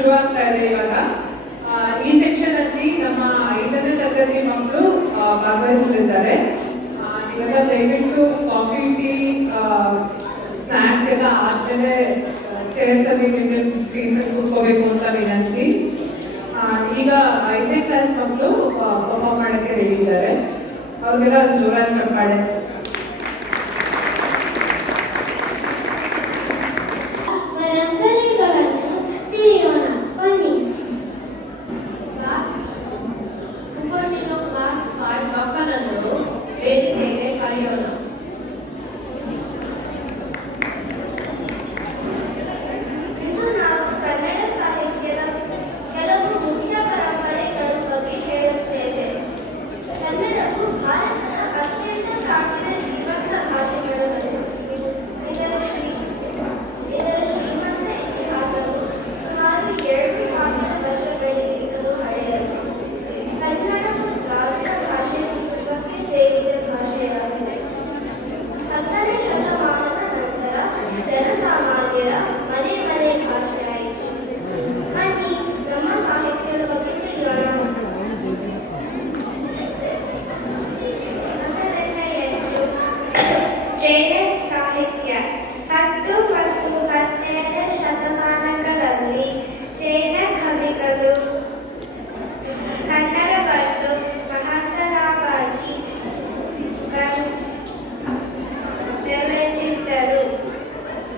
ಶುರುವಾಗ್ತಾ ಇದೆ ಇವಾಗ. ಈ ಸೆಕ್ಷನ್ ಅಲ್ಲಿ ನಮ್ಮ 5ನೇ ತರಗತಿ ಮಕ್ಕಳು ಭಾಗವಹಿಸಲಿದ್ದಾರೆ. ಇವಾಗ ದಯವಿಟ್ಟು ಕಾಫಿ ಟೀ ಸ್ನ್ಯಾಕ್ ಎಲ್ಲ ಆದ್ಮೇಲೆ ಚೇರ್ಸ್ ಅಲ್ಲಿ ನಿಮಗೆ ಸೀಟ್ಸ್ ಕೂತ್ಕೋಬೇಕು ಅಂತ ವಿನಂತಿ. ಈಗ 5ನೇ ಕ್ಲಾಸ್ ಮಕ್ಕಳು ಪರ್ಫಾರ್ಮ್ ಮಾಡೋಕ್ಕೆ ರೆಡಿ ಇದ್ದಾರೆ. ಅವ್ರಿಗೆಲ್ಲ ಜೋರಾಗಿ ಚಪ್ಪಾಳೆ. ವೇದಿಕೆಗೆ ಕರೆಯೋಣ. ಇಂದು ನಾವು ಕನ್ನಡ ಸಾಹಿತ್ಯದ ಕೆಲವು ಮುಖ್ಯ ಪರಂಪರೆಗಳ ಬಗ್ಗೆ ಹೇಳುತ್ತೇವೆ. ಕನ್ನಡವು ಭಾರತದ ಅತ್ಯಂತ ಪ್ರಾಚೀನ ಜೀವಂತ ಭಾಷೆಗಳಲ್ಲಿ ಇದರ ಶ್ರೀಮಂತ ಇತಿಹಾಸವು ಸುಮಾರು 2000 ವರ್ಷಗಳಿಗಿಂತಲೂ ಹಳೆಯದು. ಕನ್ನಡವು ದ್ರಾವಿಡ ಭಾಷೆ ಕುಟುಂಬಕ್ಕೆ ಸೇರಿದ ಭಾಷೆಯಾಗಿದೆ. 10ನೇ ಶತಮಾನದ ನಂತರ ಜನಸಾಮಾನ್ಯರ ಮನೆ ಭಾಷೆಯಾಯಿತು. ಬನ್ನಿ ನಮ್ಮ ಸಾಹಿತ್ಯದ ಬಗ್ಗೆ ತಿಳಿಯೋಣ. ಜೈನ ಸಾಹಿತ್ಯ 10 ಮತ್ತು 12ನೇ ಶತಮಾನಗಳಲ್ಲಿ ಜೈನ ಕವಿಗಳು ಕನ್ನಡವನ್ನು ಮಹತ್ತರವಾಗಿ ಬೆಳೆಸಿದ್ದರು.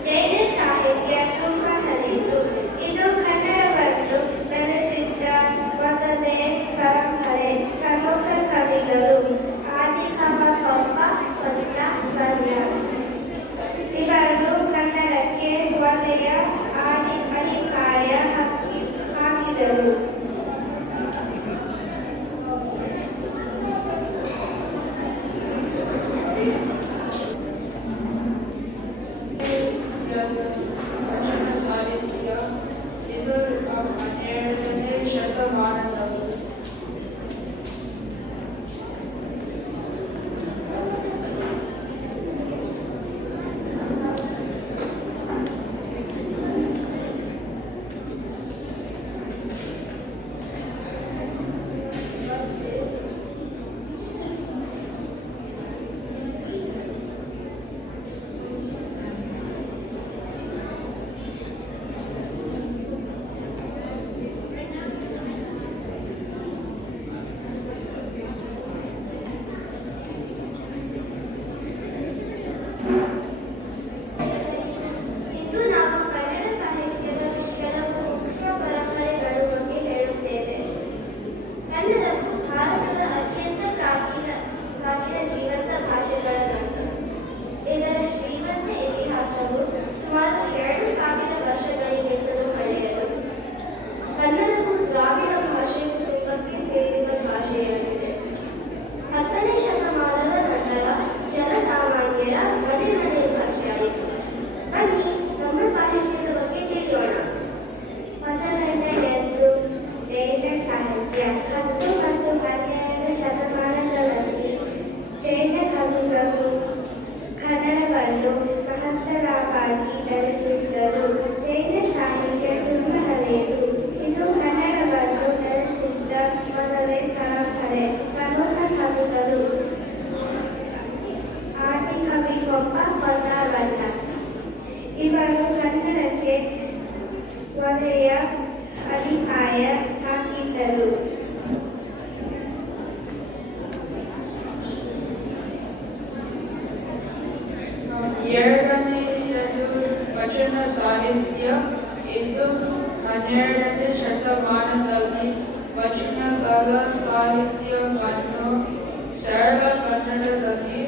ಜೈನ ಸಾಹಿತ್ಯ ತುಂಬ ಹರಿತು. ಇದು ಕನ್ನಡವನ್ನು ಬೆಳೆಸಿದ್ದ ಮೊದಲನೇ ಪರಂಪರೆ. ಪ್ರಮುಖ ಕವಿಗಳು ಆದಿಕವಿ ಪಂಪ, ಪಂಪ, ಪರ್ಯ. ಇವರು ಕನ್ನಡಕ್ಕೆ ಒಳ್ಳೆಯ ಅಡಿಪಾಯ ಹಾಕಿದರು. ಸಾಹಿತ್ಯ ಇದು 12ನೇ ಶತಮಾನದವರು. ಇಂದು ನಾವು ಕನ್ನಡ ಸಾಹಿತ್ಯದ ಕೆಲವು ಮುಖ್ಯ ಪರಂಪರೆಗಳ ಬಗ್ಗೆ ಹೇಳುತ್ತೇವೆ. ಕನ್ನಡವು ಭಾರತದ ಅತ್ಯಂತ ಪ್ರಾಚೀನ ಜೀವಂತ ಭಾಷೆಗಳಲ್ಲೊಂದು. ಇದರ ಶ್ರೀಮಂತ ಇತಿಹಾಸವು ಸುಮಾರು 2000 ವರ್ಷಗಳಿಗಿಂತಲೂ ಹಳೆಯದು. ಕನ್ನಡವು ದ್ರಾವಿಡ ಭಾಷೆ ಕುಟುಂಬಕ್ಕೆ ಸೇರಿದ ಭಾಷೆಯಾಗಿದೆ. 10ನೇ ಶತಮಾನದ ನಂತರ ಜನಸಾಮಾನ್ಯರ ಮನೆ ಭಾಷೆಯಾಯಿತು. ಬನ್ನಿ ನಮ್ಮ ಸಾಹಿತ್ಯದ ಬಗ್ಗೆ ತಿಳಿಯೋಣ. ಮೊದಲನೆಯದು ಜೈನ ಸಾಹಿತ್ಯ. 10 ಮತ್ತು 12ನೇ ಶತಮಾನಗಳಲ್ಲಿ ಜೈನ ಕವಿಗಳು ಕನ್ನಡವನ್ನು ಮಹತ್ತರವಾಗಿ ಬೆಳೆಸಿದ್ದರು. ಜೈನ ಸಾಹಿತ್ಯ ತುಂಬ ಹಳೆಯದು. ಇದು ಕನ್ನಡವನ್ನು ಬೆಳೆಸಿದ್ದ ಮೊದಲನೇ ಪರಂಪರೆ. ಪ್ರಮುಖ ಕವಿಗಳು ಆದಿಕವಿ ಪಂಪ, ಪರ್ಯ. ಇವರು ಕನ್ನಡಕ್ಕೆ ಒಳ್ಳೆಯ ಅಡಿಪಾಯ ಹಾಕಿದ್ದರು. ಎರಡನೆಯದು ವಚನ ಸಾಹಿತ್ಯ. ಇದು 12ನೇ ಶತಮಾನದಲ್ಲಿ ವಚನಗಳ ಸಾಹಿತ್ಯವನ್ನು ಸರಳ ಕನ್ನಡದಲ್ಲಿ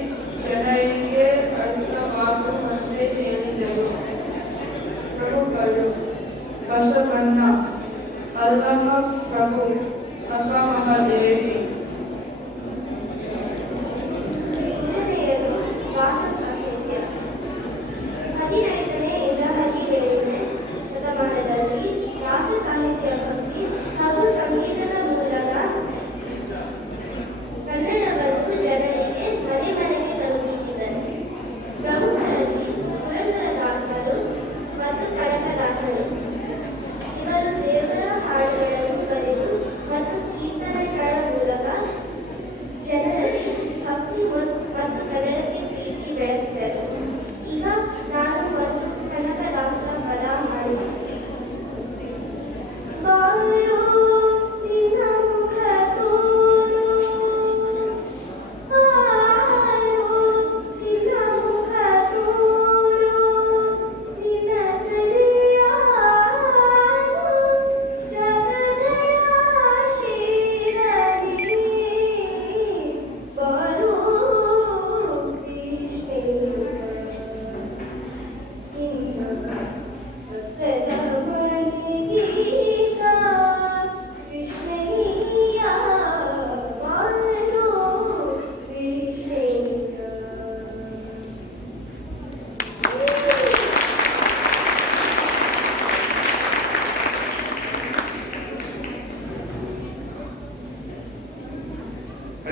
ಜನರಿಗೆ ಅರ್ಥವಾಗುವಂತೆ ಹೇಳಿದರು. ಪ್ರಮುಖರು ಬಸವಣ್ಣ, ಅಲ್ಲಮ ಪ್ರಭು, ಅಕ್ಕಮಹಾದೇವಿ. ಎರಡನೆಯದು ವಾಸ ಸಾಹಿತ್ಯ. 15ನೇ ಇಂದ 17ನೇ ಶತಮಾನದಲ್ಲಿ ವಾಸ ಸಾಹಿತ್ಯ ಭಕ್ತಿ ಹಾಗೂ ಸಂಗೀತದ ಮೂಲಕ ಕನ್ನಡವನ್ನು ಜನರಿಗೆ ಮನೆಗೆ ತಲುಪಿಸಿದರು. ಪ್ರಮುಖರಲ್ಲಿ ಪುರಂದರದಾಸರು ಮತ್ತು ಕನಕದಾಸರು. ಇವರು ದೇವರ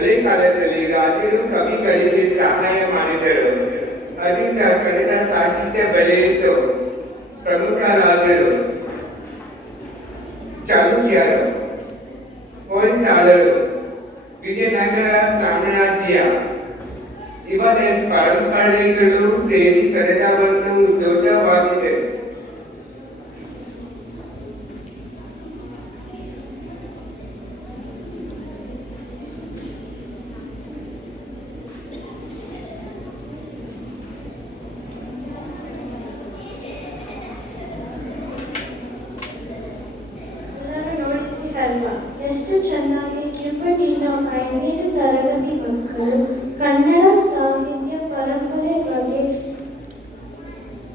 ಹಳೆ ಕಾಲದಲ್ಲಿ ರಾಜರು ಕವಿಗಳಿಗೆ ಸಹಾಯ ಮಾಡಿದರು. ಅದರಿಂದ ಕನ್ನಡ ಸಾಹಿತ್ಯ ಬೆಳೆಯಿತು. ಪ್ರಮುಖ ರಾಜರು ಚಾಲುಕ್ಯರು, ಹೊಯ್ಸಳರು, ವಿಜಯನಗರ ಸಾಮ್ರಾಜ್ಯ ಇವರ ಪರಂಪರೆಗಳು ಸೇರಿ ಕನ್ನಡವನ್ನು ದೊಡ್ಡವಾಗಿದೆ. ಎಷ್ಟು ಚೆನ್ನಾಗಿ ಕಿರುಪಟಿನ 5ನೇ ತರಗತಿ ಮಕ್ಕಳು ಕನ್ನಡ ಸಾಹಿತ್ಯ ಪರಂಪರೆ ಬಗ್ಗೆ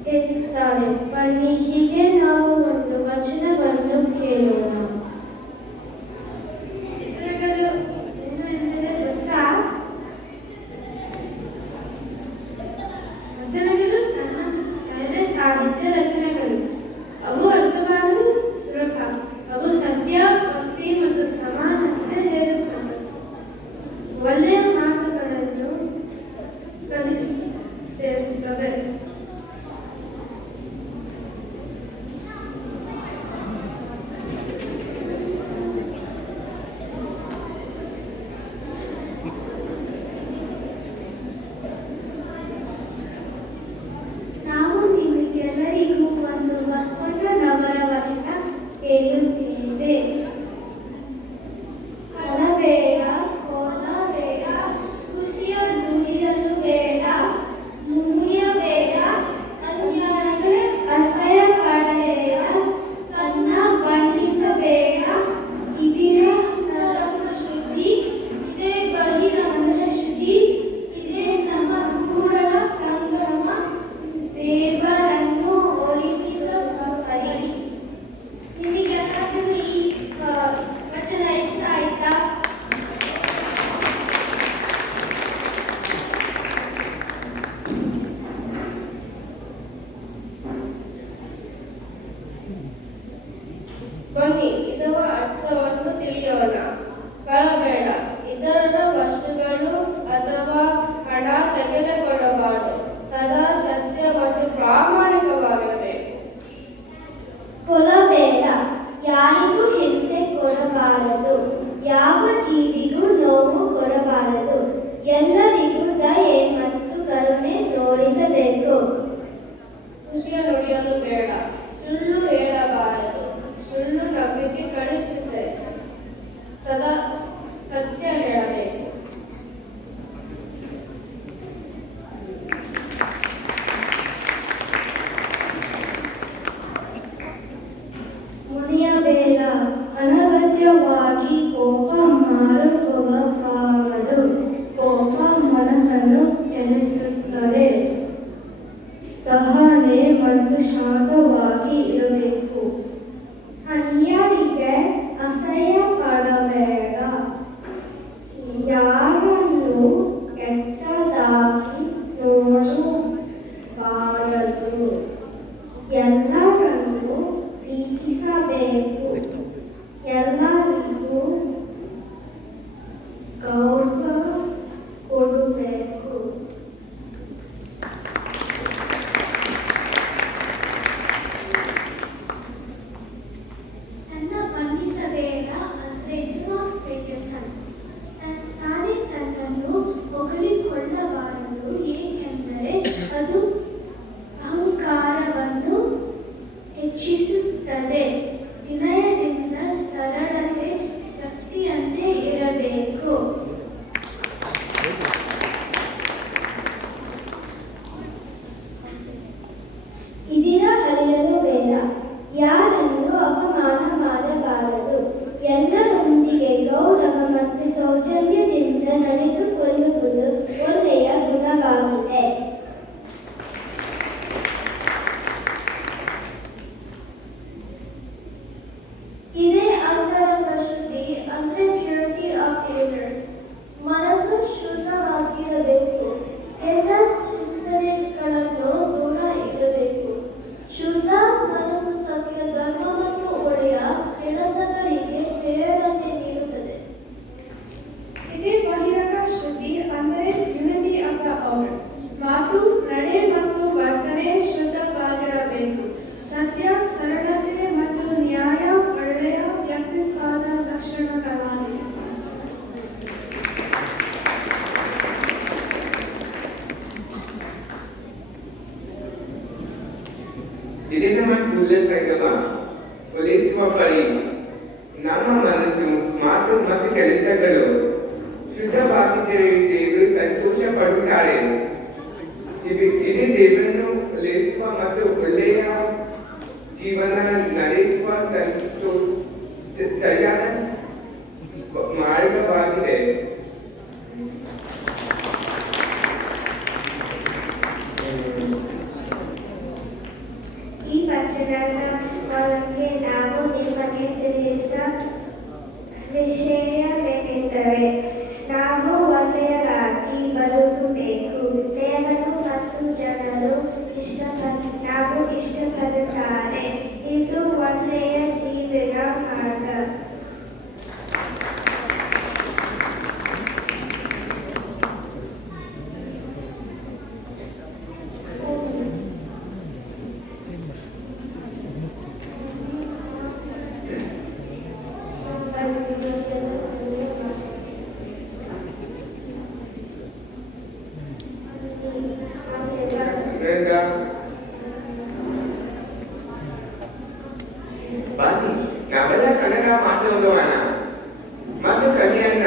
ಹೇಳುತ್ತಾರೆ. ಬನ್ನಿ ಹೀಗೆ ನಾವು ಒಂದು ವಚನವನ್ನು ಕೇಳೋಣ. ಹೆಸರುಗಳು ಏನು ಎಂದರೆ ಗೊತ್ತಾ? ವಚನಗಳು ಸಣ್ಣ ಸಾಹಿತ್ಯ ರಚನೆಗಳು. ಅವು ಅರ್ಥವಾಗಲು ಸುಲಭ. ಅವು ಸತ್ಯ, ಭಕ್ತಿ ಮತ್ತು ಸಮಾನತೆ ಹೇಳುತ್ತವೆ. ಒಳ್ಳೆಯ ಮಾತುಗಳನ್ನು ಕಲಿಸುತ್ತವೆ. ನಾವು ನಿಮಗೆಲ್ಲರಿಗೂ ಒಂದು ಬಸವಣ್ಣನವರ ವಚನ ಹೇಳುತ್ತೇವೆ. ಕಲಬೇಡ, ಕೊಲ್ಲಬೇಡ, ಖುಷಿಯ ನುಡಿಯಲು ಬೇಡ, ಮುಗಿಯಬೇಡ, ಅನ್ಯಾಯಕ್ಕೆ ಅಸಹ್ಯ ಪಡಬೇಡ, ಕನ್ನ ಬಣ್ಣಿಸಬೇಡ. ಇದೇ ಅಂತರಂಗ ಶುದ್ಧಿ, ಇದೇ ಬಹಿರಂಗ ಶುದ್ಧಿ, ಇದೇ ನಮ್ಮ ಗೂಢ ಸಂಗಮ, ದೇವರನ್ನು ಒಲಿಸಬರಿ. ನಿಮಗೆ ಯಾರಾದರೂ ಈ ವಚನ ಇಷ್ಟ ಆಯ್ತಾ? ಬನ್ನಿ ಇದರ ಅರ್ಥವನ್ನು ತಿಳಿಯೋಣ. ಕಳಬೇಡ, ಇತರರ ವಸ್ತುಗಳು ಅಥವಾ ಹಣ ತೆಗೆದುಕೊಳ್ಳಬಾರದು. ಸದಾ ಸತ್ಯ ಮತ್ತು ಪ್ರಾಮಾಣಿಕವಾಗಿರಬೇಕು. ಕೊಲ್ಲಬೇಡ, ಯಾರಿಗೂ ಹಿಂಸೆ ಕೊಡಬಾರದು, ಯಾವ ಜೀವಿಗೂ ನೋವು ಕೊಡಬಾರದು, ಎಲ್ಲರಿಗೂ ದಯೆ ಮತ್ತು ಕರುಣೆ ತೋರಿಸಬೇಕು. ಖುಷಿಯ ನುಡಿಯಲು ಬೇಡ, ಸುಳ್ಳು ಹೇಳಬಾರದು, ಸುಳ್ಳು ನಂಬಿಕೆ ಕಳಿಸುತ್ತೆ. ಸದಾ ಸತ್ಯ ಹೇಳಬೇಕು. ಮುನಿಯಬೇಡ, ಅನಗತ್ಯವಾಗಿ ಕೋಪ ಮಾಡಿಕೊಳ್ಳಬಾರದು, ಕೋಪ ಮನಸ್ಸನ್ನು ಕೆಡಿಸುತ್ತದೆ. ಸಹನೆ ಮತ್ತು ಶಾಂತವಾಗಿ ಇರಬೇಕು. ಅನ್ಯರಿಗೆ ಅಸಹ್ಯ ಪಡಬೇಡ, ತಿಳಿಸುವ ಪರಿ ನಮ್ಮ ಮನಸ್ಸು ಮಾತು ಮತ್ತು ಕೆಲಸಗಳು ಶುದ್ಧವಾಗಿದ್ದರೆ ದೇವರು ಸಂತೋಷ ಪಡುತ್ತಾರೆ. ಇದೇ ದೇವರನ್ನು ಲೇಸುವ ಮತ್ತು ಒಳ್ಳೆಯ ಜೀವನ ನಡೆಸುವ ಸರಿಯಾದ ಮಾರ್ಗವಾಗಿದೆ. ಈ ವಚನದ ಒಳಗೆ ನಾವು ನಿಮಗೆ ತಿಳಿಸುವ ವಿಷಯವೇನೆಂದರೆ ನಾವು ಒಳ್ಳೆಯರಾಗಿ ಬದುಕಬೇಕು. ದೇವರು ಮತ್ತು ಜನರು ನಾವು ಇಷ್ಟಪಡುತ್ತಾರೆ. ಇದು ಒಳ್ಳೆಯ ಜೀವನ ಮಾರ್ಗ. ಬನ್ನಿ ನಾವೆಲ್ಲ ಕನ್ನಡ ಮಾತಾಡೋಣ ಮತ್ತು ಕಲಿಯೋಣ.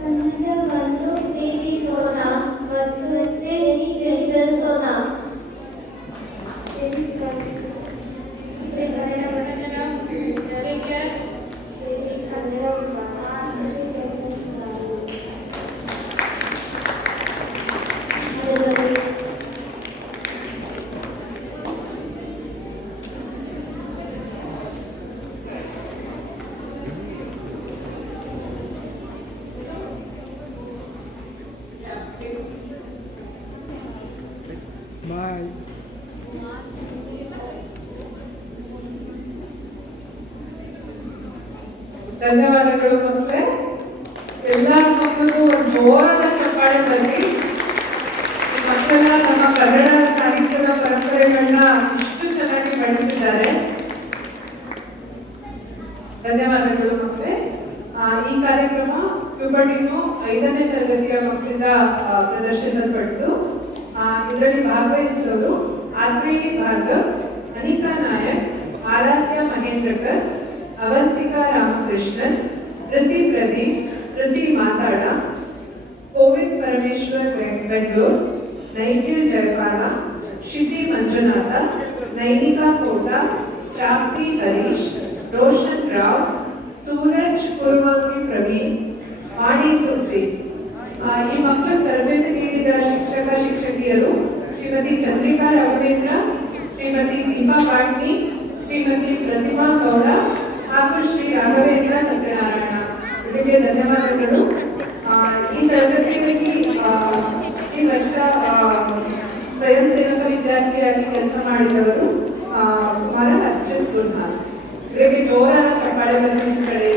ಕನ್ನಡವನ್ನು ಪ್ರೀತಿಸೋಣ ಮತ್ತು ಬೆಳೆಸೋಣ. Smile. ಧನ್ಯವಾದಗಳು ಮಕ್ಕಳೇ. ಎಲ್ಲ ಮಕ್ಕಳಿಗೂ ಒಂದು ಜೋರಾದ ಚಪ್ಪಾಳೆ ಬರಲಿ. ಮಕ್ಕಳ ನಮ್ಮ ಕನ್ನಡ ಸಾಹಿತ್ಯದ ಪರಂಪರೆಗಳನ್ನ ಇಷ್ಟು ಚೆನ್ನಾಗಿ ಬಳಸಿದ್ದಾರೆ. ಧನ್ಯವಾದಗಳು ಮಕ್ಕಳೇ. ಈ ಕಾರ್ಯಕ್ರಮ ಕ್ಯೂಬರ್ಟಿನೋ 5ನೇ ತರಗತಿಯ ಮಕ್ಕಳಿಂದ ಪ್ರದರ್ಶಿಸಲ್ಪಟ್ಟು ಇದರಲ್ಲಿ ಭಾಗವಹಿಸಿದವರು ಆತ್ರೇಯ ಭಾರ್ಗವ್, ಅನಿಕಾ ನಾಯಕ್, ಆರಾಧ್ಯ ಮಹೇಂದ್ರಕರ್, ಅವಂತಿಕಾ ರಾಮಕೃಷ್ಣನ್, ಧೃತಿ ಪ್ರದೀಪ್, ಧೃತಿ ಮಾತಾಡ, ಕೋವಿದ್ ಪರಮೇಶ್ವರ್ ಬೆಂಗಳೂರು, ನೈಖಿಲ್ ಜಯಪಾಲ, ಶಿತಿ ಮಂಜುನಾಥ, ನೈನಿಕಾ ಕೋಟ, ಚಾಪ್ತಿ ಹರೀಶ್, ರೋಷನ್ ರಾವ್, ಸೂರಜ್ ಕುರ್ಮಾಂಗಿ ಪ್ರವೀಣ್, ವಾಣಿ ಸುಪ್ರೀತ್. ಈ ಮಕ್ಕಳು ತರಬೇತಿ ನೀಡಿದ ಶಿಕ್ಷಕಿಯರು ಶ್ರೀಮತಿ ಚಂದ್ರಿಕಾ ರಾಘವೇಂದ್ರ, ಶ್ರೀಮತಿ ದೀಪಾ ಪಾಟ್ನಿ, ಶ್ರೀಮತಿ ಪ್ರತಿಮಾ ಗೌಡ ಹಾಗೂ ಶ್ರೀ ರಾಘವೇಂದ್ರ ಸತ್ಯನಾರಾಯಣ. ಇದಕ್ಕೆ ಧನ್ಯವಾದಗಳು. ಈ ತರಗತಿಯಲ್ಲಿ ಈ ವರ್ಷ ಸ್ವಯಂ ಸೇವಕ ವಿದ್ಯಾರ್ಥಿಯಾಗಿ ಕೆಲಸ ಮಾಡಿದವರು ಕುಮಾರ ಅರ್ಜುನ್ ಗುರ್ನಾಥ್. ಇವರಿಗೆ ಜೋರಾದ ಚಪ್ಪಾಳೆ ಕಡೆ